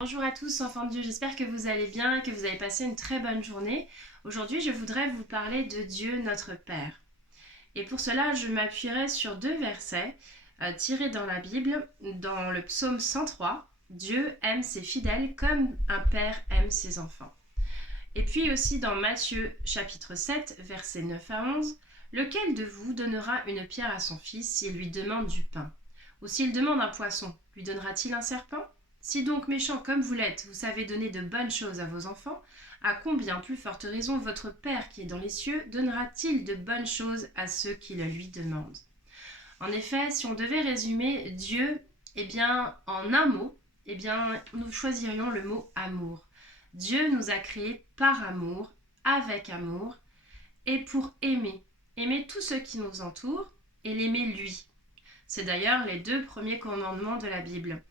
Bonjour à tous enfants de Dieu, j'espère que vous allez bien et que vous avez passé une très bonne journée. Aujourd'hui, je voudrais vous parler de Dieu notre Père. Et pour cela, je m'appuierai sur deux versets tirés dans la Bible, dans le psaume 103. Dieu aime ses fidèles comme un père aime ses enfants. Et puis aussi dans Matthieu chapitre 7, versets 9 à 11. Lequel de vous donnera une pierre à son fils s'il lui demande du pain? Ou s'il demande un poisson, lui donnera-t-il un serpent? Si donc méchant comme vous l'êtes, vous savez donner de bonnes choses à vos enfants, à combien plus forte raison votre Père qui est dans les cieux donnera-t-il de bonnes choses à ceux qui le lui demandent? En effet, si on devait résumer Dieu, en un mot, nous choisirions le mot amour. Dieu nous a créés par amour, avec amour, et pour aimer. Aimer tous ceux qui nous entourent et l'aimer lui. C'est d'ailleurs les deux premiers commandements de la Bible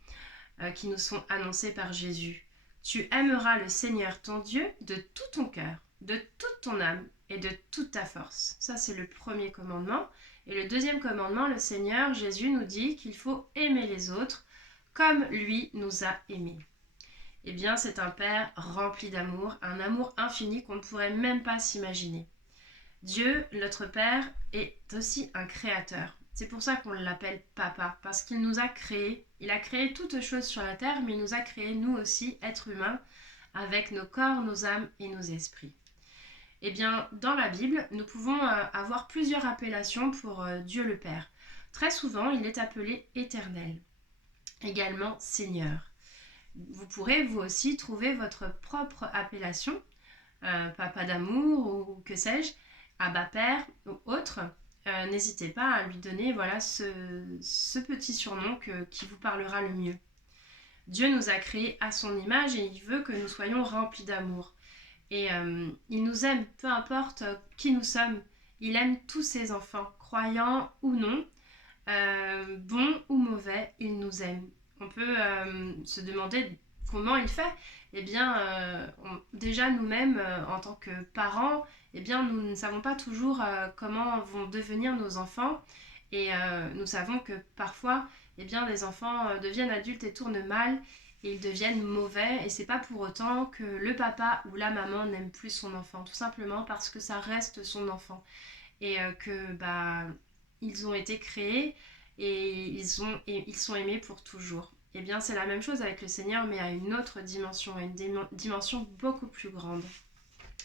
qui nous sont annoncés par Jésus. Tu aimeras le Seigneur ton Dieu de tout ton cœur, de toute ton âme et de toute ta force. Ça, c'est le premier commandement. Et le deuxième commandement, le Seigneur Jésus nous dit qu'il faut aimer les autres comme lui nous a aimés. Eh bien, c'est un Père rempli d'amour, un amour infini qu'on ne pourrait même pas s'imaginer. Dieu, notre Père, est aussi un créateur. C'est pour ça qu'on l'appelle Papa, parce qu'il nous a créés. Il a créé toutes choses sur la terre, mais il nous a créés, nous aussi, êtres humains, avec nos corps, nos âmes et nos esprits. Eh bien, dans la Bible, nous pouvons avoir plusieurs appellations pour Dieu le Père. Très souvent, il est appelé Éternel, également Seigneur. Vous pourrez, vous aussi, trouver votre propre appellation, Papa d'amour ou que sais-je, Abba Père ou autre. N'hésitez pas à lui donner ce petit surnom qui vous parlera le mieux. Dieu nous a créés à son image et il veut que nous soyons remplis d'amour. Et il nous aime, peu importe qui nous sommes. Il aime tous ses enfants, croyants ou non, bons ou mauvais, il nous aime. On peut se demander comment il fait. Eh bien, déjà nous-mêmes, en tant que parents, eh bien, nous ne savons pas toujours comment vont devenir nos enfants. Et nous savons que parfois, eh bien, les enfants deviennent adultes et tournent mal. Et ils deviennent mauvais. Et c'est pas pour autant que le papa ou la maman n'aime plus son enfant. Tout simplement parce que ça reste son enfant. Et ils ont été créés et ils sont aimés pour toujours. Eh bien, c'est la même chose avec le Seigneur, mais à une autre dimension, à une dimension beaucoup plus grande.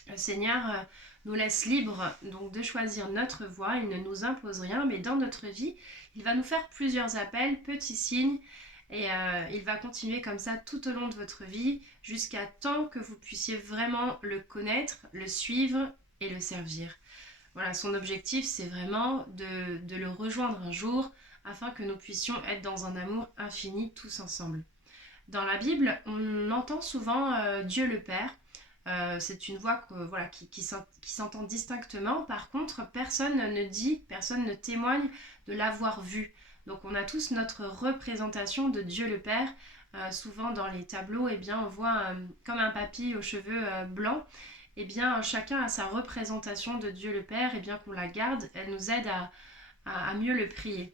Le Seigneur nous laisse libres donc de choisir notre voie, il ne nous impose rien, mais dans notre vie, il va nous faire plusieurs appels, petits signes, et il va continuer comme ça tout au long de votre vie, jusqu'à temps que vous puissiez vraiment le connaître, le suivre et le servir. Voilà, son objectif, c'est vraiment de le rejoindre un jour afin que nous puissions être dans un amour infini tous ensemble. Dans la Bible, on entend souvent Dieu le Père. C'est une voix qui s'entend distinctement. Par contre, personne ne témoigne de l'avoir vu. Donc on a tous notre représentation de Dieu le Père. Souvent dans les tableaux, eh bien, on voit comme un papy aux cheveux blancs. Eh bien, chacun a sa représentation de Dieu le Père, et bien qu'on la garde, elle nous aide à mieux le prier.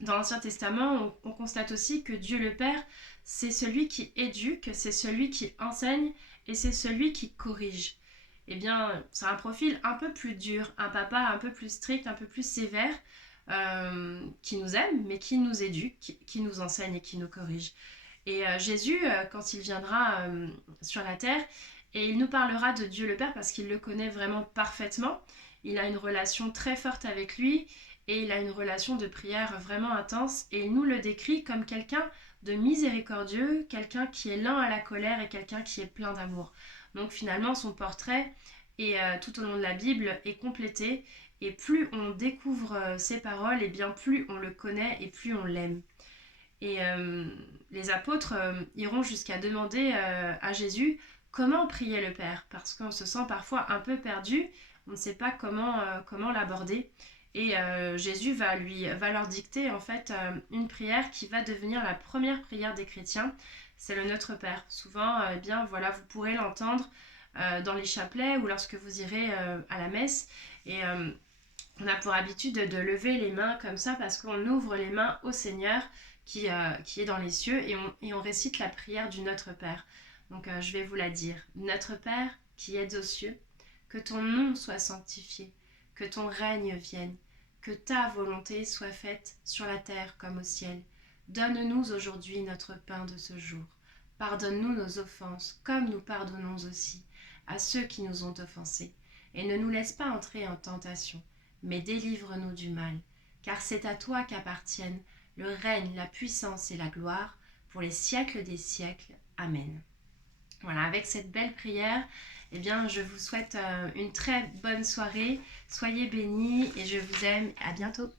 Dans l'Ancien Testament, on constate aussi que Dieu le Père, c'est celui qui éduque, c'est celui qui enseigne et c'est celui qui corrige. Eh bien, c'est un profil un peu plus dur, un papa un peu plus strict, un peu plus sévère, qui nous aime, mais qui nous éduque, qui nous enseigne et qui nous corrige. Et Jésus, quand il viendra sur la terre, et il nous parlera de Dieu le Père parce qu'il le connaît vraiment parfaitement. Il a une relation très forte avec lui et il a une relation de prière vraiment intense. Et il nous le décrit comme quelqu'un de miséricordieux, quelqu'un qui est lent à la colère et quelqu'un qui est plein d'amour. Donc finalement, son portrait, tout au long de la Bible, est complété. Et plus on découvre ses paroles, et bien plus on le connaît et plus on l'aime. Et les apôtres iront jusqu'à demander à Jésus comment prier le Père, parce qu'on se sent parfois un peu perdu, on ne sait pas comment l'aborder. Et Jésus va leur dicter en fait une prière qui va devenir la première prière des chrétiens, c'est le Notre Père. Souvent, vous pourrez l'entendre dans les chapelets ou lorsque vous irez à la messe. Et on a pour habitude de lever les mains comme ça parce qu'on ouvre les mains au Seigneur qui est dans les cieux et on récite la prière du Notre Père. Donc je vais vous la dire. Notre Père qui es aux cieux, que ton nom soit sanctifié, que ton règne vienne, que ta volonté soit faite sur la terre comme au ciel. Donne-nous aujourd'hui notre pain de ce jour. Pardonne-nous nos offenses, comme nous pardonnons aussi à ceux qui nous ont offensés. Et ne nous laisse pas entrer en tentation, mais délivre-nous du mal. Car c'est à toi qu'appartiennent le règne, la puissance et la gloire, pour les siècles des siècles. Amen. Voilà, avec cette belle prière, eh bien, je vous souhaite une très bonne soirée. Soyez bénis et je vous aime. À bientôt.